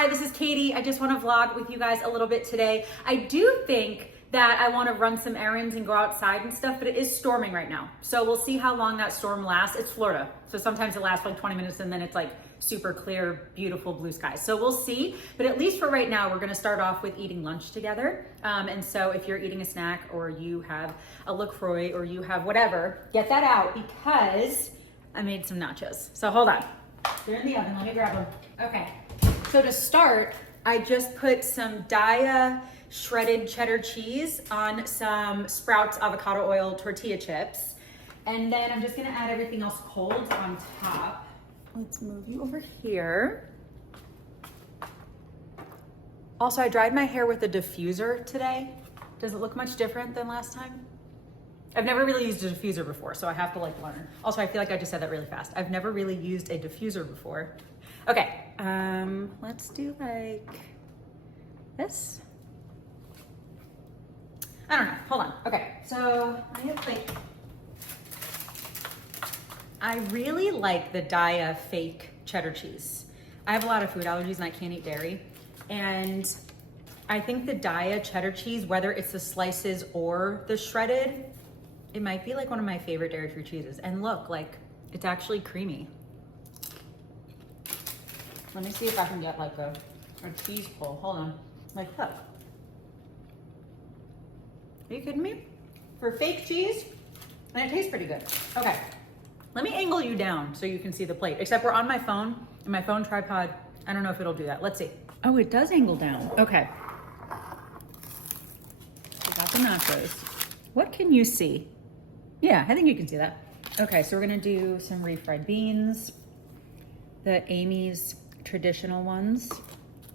Hi, this is Katie. I just want to vlog with you guys a little bit today. I do think that I want to run some errands and go outside and stuff, but it is storming right now. So we'll see how long that storm lasts. It's Florida, so sometimes it lasts like 20 minutes and then it's like super clear, beautiful blue skies. So we'll see, but at least for right now, we're gonna start off with eating lunch together. And so if you're eating a snack or you have a LaCroix or you have whatever, get that out because I made some nachos. So hold on, they're in the oven, let me grab them. Okay, so to start, I just put some Daya shredded cheddar cheese on some Sprouts avocado oil tortilla chips. And then I'm just gonna add everything else cold on top. Let's move you over here. Also, I dried my hair with a diffuser today. Does it look much different than last time? I've never really used a diffuser before, so I have to like learn. Also, I feel like I just said that really fast. I've never really used a diffuser before. Okay, let's do like this. I don't know, hold on. Okay, so I have like, I really like the Daya fake cheddar cheese. I have a lot of food allergies and I can't eat dairy. And I think the Daya cheddar cheese, whether it's the slices or the shredded, it might be like one of my favorite dairy-free cheeses. And look, like, it's actually creamy. Let me see if I can get like a cheese pull. Hold on, like look. Are you kidding me? For fake cheese, and it tastes pretty good. Okay. Let me angle you down so you can see the plate. Except we're on my phone, and my phone tripod, I don't know if it'll do that. Let's see. Oh, it does angle down. Okay. We got the nachos. What can you see? Yeah, I think you can see that. Okay, so we're gonna do some refried beans. The Amy's traditional ones.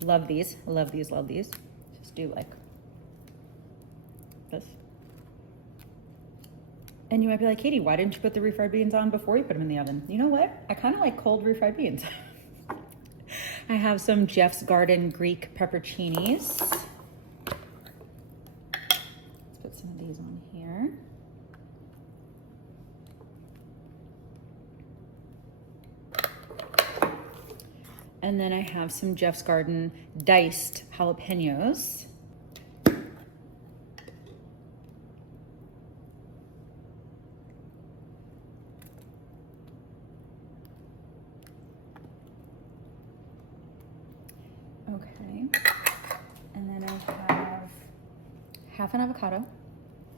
Love these, love these, love these. Just do like this. And you might be like, Katie, why didn't you put the refried beans on before you put them in the oven? You know what? I kind of like cold refried beans. I have some Jeff's Garden Greek pepperoncinis. Let's put some of these on here. And then I have some Jeff's Garden diced jalapenos. Okay, and then I have half an avocado.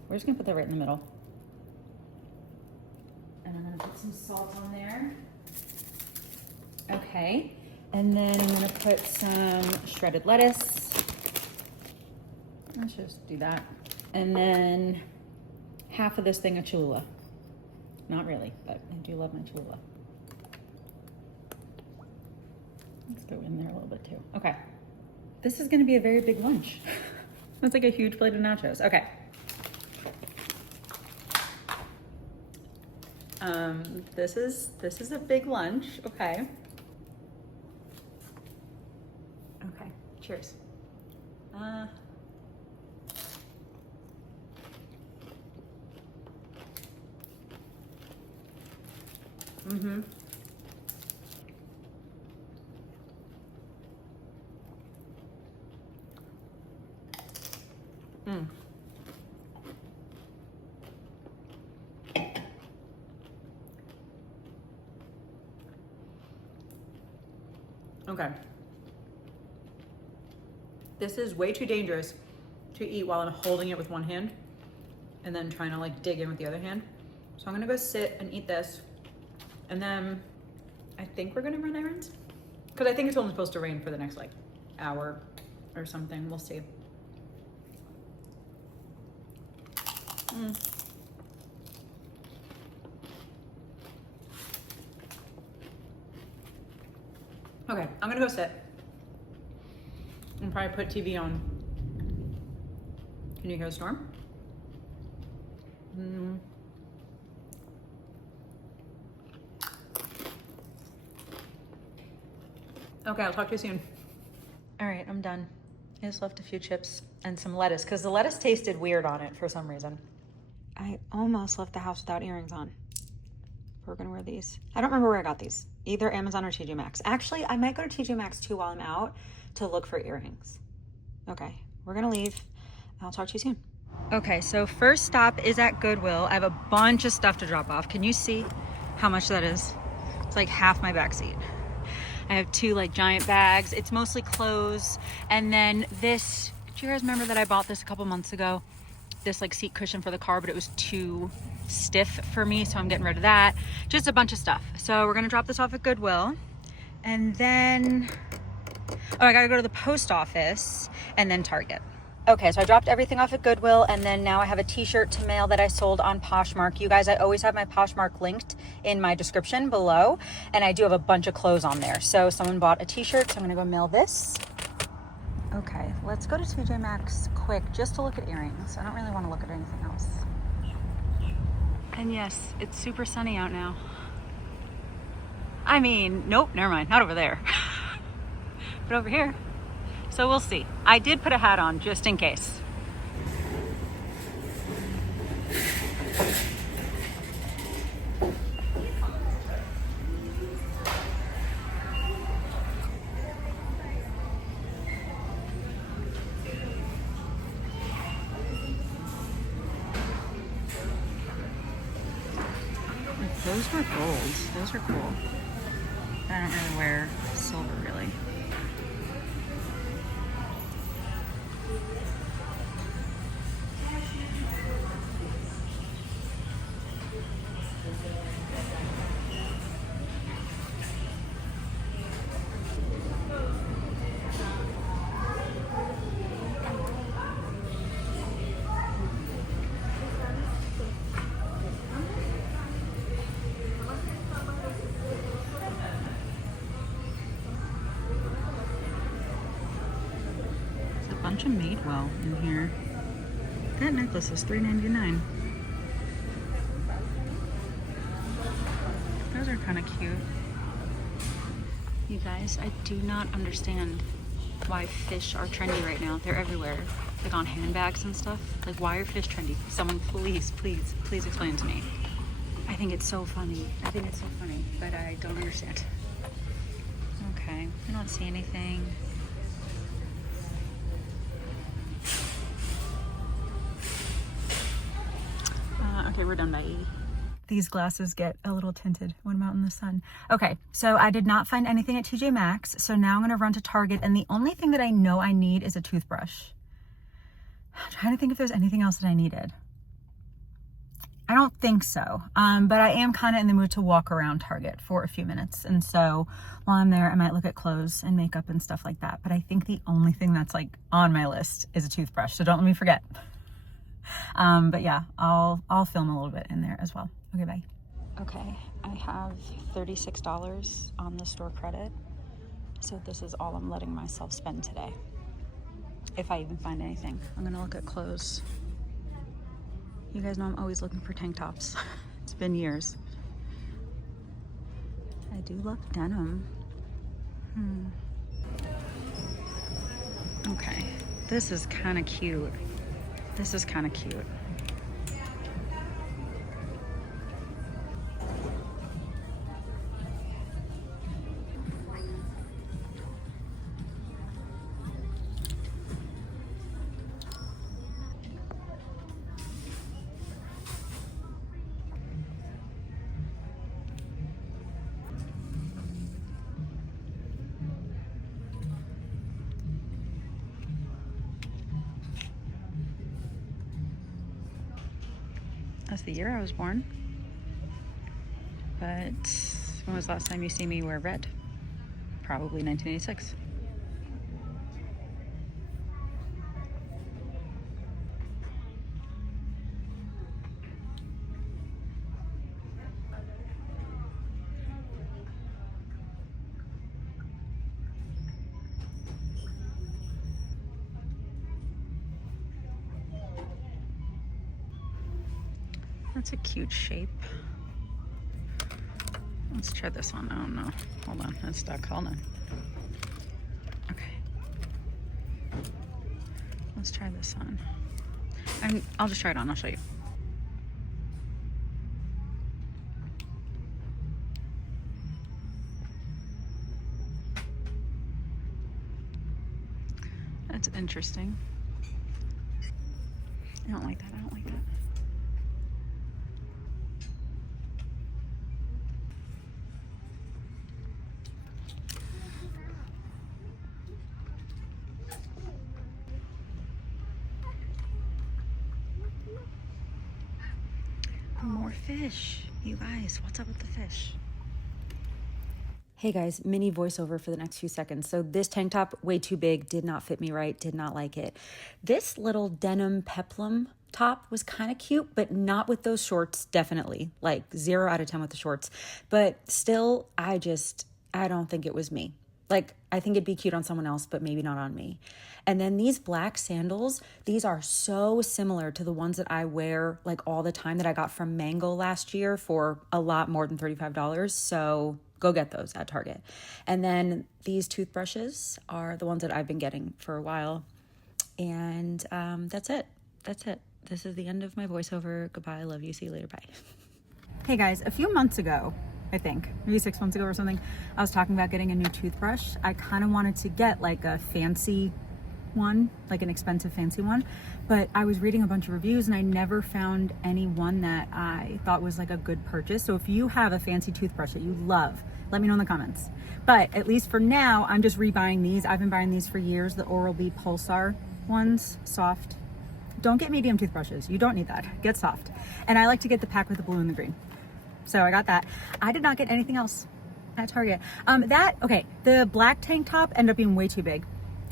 We're just gonna put that right in the middle. And I'm gonna put some salt on there. Okay, and then I'm gonna put some shredded lettuce. Let's just do that. And then half of this thing of Cholula. Not really, but I do love my Cholula. Let's go in there a little bit too. Okay. This is gonna be a very big lunch. That's like a huge plate of nachos. Okay. This is a big lunch. Okay. Okay, cheers. Mm-hmm. Mm. Okay. This is way too dangerous to eat while I'm holding it with one hand and then trying to like dig in with the other hand. So I'm gonna go sit and eat this. And then I think we're gonna run errands. Because I think it's only supposed to rain for the next like hour or something. We'll see. Okay, I'm gonna go sit and probably put TV on. Can you hear the storm? Okay, I'll talk to you soon. All right, I'm done. I just left a few chips and some lettuce because the lettuce tasted weird on it for some reason. I almost left the house without earrings on. We're gonna wear these. I don't remember where I got these. Either Amazon or TJ Maxx. Actually, I might go to TJ Maxx too while I'm out to look for earrings. Okay, we're gonna leave. I'll talk to you soon. Okay, so first stop is at Goodwill. I have a bunch of stuff to drop off. Can you see how much that is? It's like half my back seat. I have 2 like giant bags. It's mostly clothes. And then this, do you guys remember that I bought this a couple months ago? This like seat cushion for the car, but it was too stiff for me, so I'm getting rid of that. Just a bunch of stuff. So we're gonna drop this off at Goodwill. And then, oh, I gotta go to the post office and then Target. Okay, so I dropped everything off at Goodwill, and then now I have a t-shirt to mail that I sold on Poshmark. You guys, I always have my Poshmark linked in my description below, and I do have a bunch of clothes on there. So someone bought a t-shirt, so I'm gonna go mail this. Okay, let's go to TJ Maxx quick just to look at earrings. I don't really want to look at anything else. And yes, it's super sunny out now. I mean, nope, never mind, not over there. But over here. So we'll see. I did put a hat on just in case. Those were gold. Those were cool. I don't really wear silver really. Bunch of Madewell in here. That necklace is $3.99. Those are kind of cute. You guys, I do not understand why fish are trendy right now. They're everywhere, like on handbags and stuff. Like, why are fish trendy? Someone please explain to me. I think it's so funny. But I don't understand. Okay, I don't see anything. Okay, we're done, bye. These glasses get a little tinted when I'm out in the sun. Okay, so I did not find anything at TJ Maxx, so now I'm gonna run to Target, and the only thing that I know I need is a toothbrush. I'm trying to think if there's anything else that I needed. I don't think so, but I am kind of in the mood to walk around Target for a few minutes, and so while I'm there, I might look at clothes and makeup and stuff like that, but I think the only thing that's like on my list is a toothbrush, so don't let me forget. But yeah, I'll film a little bit in there as well. Okay, bye. Okay, I have $36 on the store credit. So this is all I'm letting myself spend today. If I even find anything. I'm gonna look at clothes. You guys know I'm always looking for tank tops. It's been years. I do love denim. Okay, this is kind of cute. This is kind of cute. That's the year I was born. But when was the last time you see me wear red? Probably 1986. That's a cute shape. Let's try this one. I don't know. Hold on, it's stuck. Hold on. Okay. Let's try this on. I'll just try it on. I'll show you. That's interesting. I don't like that. I don't like that. More fish. You guys, what's up with the fish? Hey guys, mini voiceover for the next few seconds. So this tank top, way too big, did not fit me right, did not like it. This little denim peplum top was kind of cute, but not with those shorts, definitely. Like 0 out of 10 with the shorts. But still, I don't think it was me. Like, I think it'd be cute on someone else, but maybe not on me. And then these black sandals, these are so similar to the ones that I wear like all the time that I got from Mango last year for a lot more than $35. So go get those at Target. And then these toothbrushes are the ones that I've been getting for a while. And that's it. That's it. This is the end of my voiceover. Goodbye. I love you. See you later. Bye. Hey guys, a few months ago, I think, maybe 6 months ago or something, I was talking about getting a new toothbrush. I kind of wanted to get like a fancy one, like an expensive fancy one, but I was reading a bunch of reviews and I never found any one that I thought was like a good purchase. So if you have a fancy toothbrush that you love, let me know in the comments. But at least for now, I'm just rebuying these. I've been buying these for years, the Oral-B Pulsar ones, soft. Don't get medium toothbrushes. You don't need that. Get soft. And I like to get the pack with the blue and the green. So I got that. I did not get anything else at Target. The black tank top ended up being way too big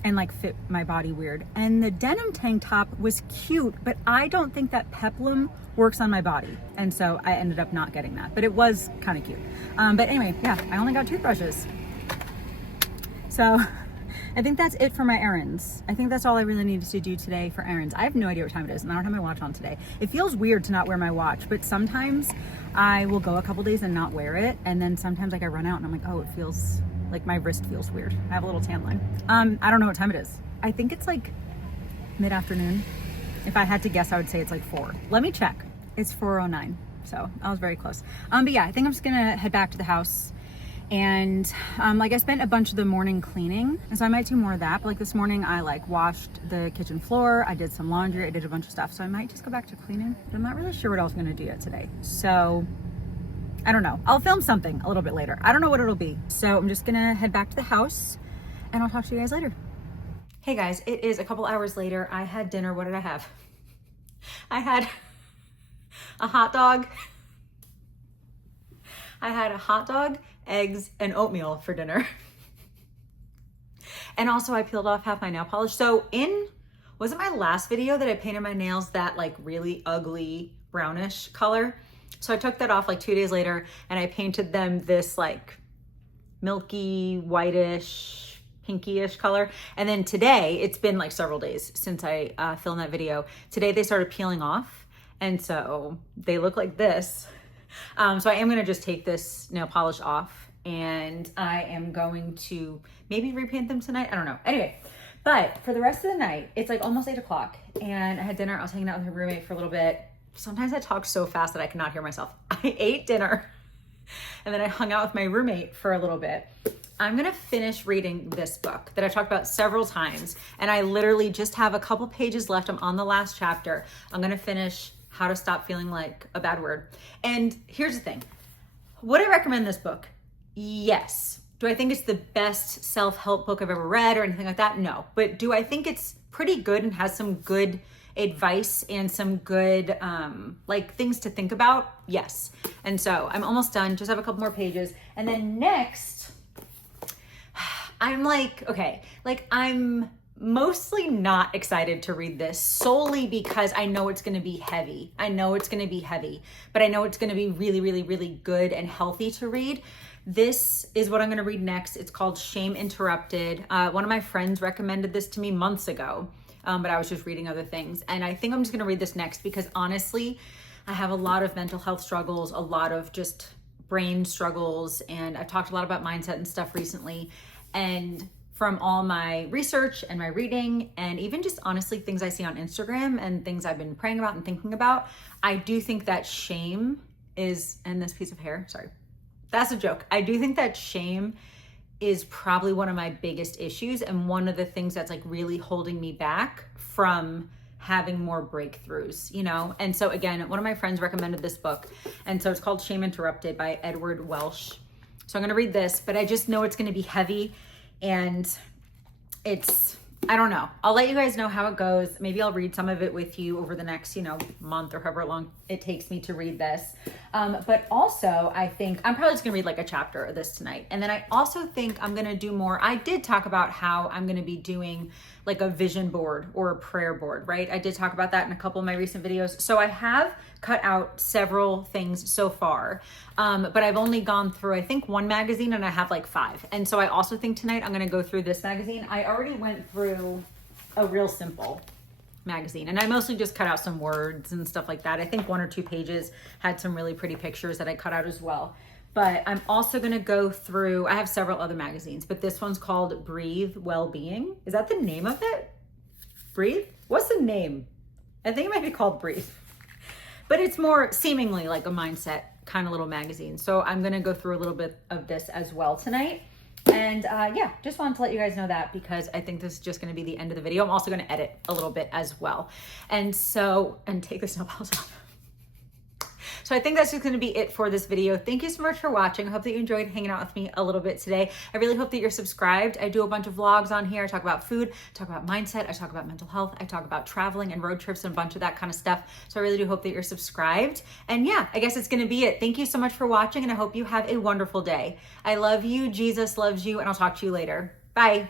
and like fit my body weird. And the denim tank top was cute, but I don't think that peplum works on my body. And so I ended up not getting that, but it was kind of cute. But anyway, yeah, I only got toothbrushes. So I think that's it for my errands. I think that's all I really needed to do today for errands. I have no idea what time it is and I don't have my watch on today. It feels weird to not wear my watch, but sometimes I will go a couple days and not wear it. And then sometimes like I run out and I'm like, oh, it feels like my wrist feels weird. I have a little tan line. I don't know what time it is. I think it's like mid-afternoon. If I had to guess, I would say it's like 4. Let me check. It's 4:09. So I was very close. But yeah, I think I'm just gonna head back to the house. And like I spent a bunch of the morning cleaning, and so I might do more of that. But like this morning I like washed the kitchen floor, I did some laundry, I did a bunch of stuff. So I might just go back to cleaning. But I'm not really sure what else I'm gonna do yet today. So I don't know. I'll film something a little bit later. I don't know what it'll be. So I'm just gonna head back to the house and I'll talk to you guys later. Hey guys, it is a couple hours later. I had dinner. What did I have? I had a hot dog. I had a hot dog, eggs, and oatmeal for dinner. And also I peeled off half my nail polish. So was it my last video that I painted my nails that like really ugly brownish color? So I took that off like 2 days later and I painted them this like milky, whitish, pinky-ish color. And then today, it's been like several days since I filmed that video. Today they started peeling off. And so they look like this. So I am gonna just take this nail polish off and I am going to maybe repaint them tonight. I don't know. Anyway, but for the rest of the night, it's like almost 8 o'clock and I had dinner. I was hanging out with my roommate for a little bit. Sometimes I talk so fast that I cannot hear myself. I ate dinner and then I hung out with my roommate for a little bit. I'm gonna finish reading this book that I talked about several times and I literally just have a couple pages left. I'm on the last chapter. I'm gonna finish How to Stop Feeling Like a Bad Word. And here's the thing. Would I recommend this book? Yes. Do I think it's the best self-help book I've ever read or anything like that? No. But do I think it's pretty good and has some good advice and some good like things to think about? Yes. And so I'm almost done. Just have a couple more pages. And then next, I'm like, okay, like I'm mostly not excited to read this solely because I know it's going to be heavy. I know it's going to be heavy, but I know it's going to be really, really, really good and healthy to read. This is what I'm going to read next. It's called Shame Interrupted. One of my friends recommended this to me months ago, but I was just reading other things. And I think I'm just going to read this next because honestly, I have a lot of mental health struggles, a lot of just brain struggles, and I've talked a lot about mindset and stuff recently. And from all my research and my reading and even just honestly things I see on Instagram and things I've been praying about and thinking about, I do think that shame is, and this piece of hair, sorry, that's a joke. I do think that shame is probably one of my biggest issues and one of the things that's like really holding me back from having more breakthroughs, you know? And so again, one of my friends recommended this book. And so it's called Shame Interrupted by Edward Welsh. So I'm gonna read this, but I just know it's gonna be heavy and I don't know. I'll let you guys know how it goes. Maybe I'll read some of it with you over the next, month or however long it takes me to read this. But also I think I'm probably just gonna read like a chapter of this tonight. And then I also think I'm gonna do more. I did talk about how I'm gonna be doing like a vision board or a prayer board, right? I did talk about that in a couple of my recent videos. So I have cut out several things so far, but I've only gone through, I think, one magazine and I have like 5. And so I also think tonight I'm gonna go through this magazine. I already went through a Real Simple magazine and I mostly just cut out some words and stuff like that. I think 1 or 2 pages had some really pretty pictures that I cut out as well. But I'm also gonna go through, I have several other magazines, but this one's called Breathe Wellbeing. Is that the name of it? Breathe? What's the name? I think it might be called Breathe. But it's more seemingly like a mindset kind of little magazine. So I'm gonna go through a little bit of this as well tonight. And yeah, just wanted to let you guys know that because I think this is just gonna be the end of the video. I'm also gonna edit a little bit as well. And take the snow polish off. So I think that's just going to be it for this video. Thank you so much for watching. I hope that you enjoyed hanging out with me a little bit today. I really hope that you're subscribed. I do a bunch of vlogs on here. I talk about food, I talk about mindset, I talk about mental health, I talk about traveling and road trips and a bunch of that kind of stuff. So I really do hope that you're subscribed. And yeah, I guess it's going to be it. Thank you so much for watching and I hope you have a wonderful day. I love you. Jesus loves you and I'll talk to you later. Bye.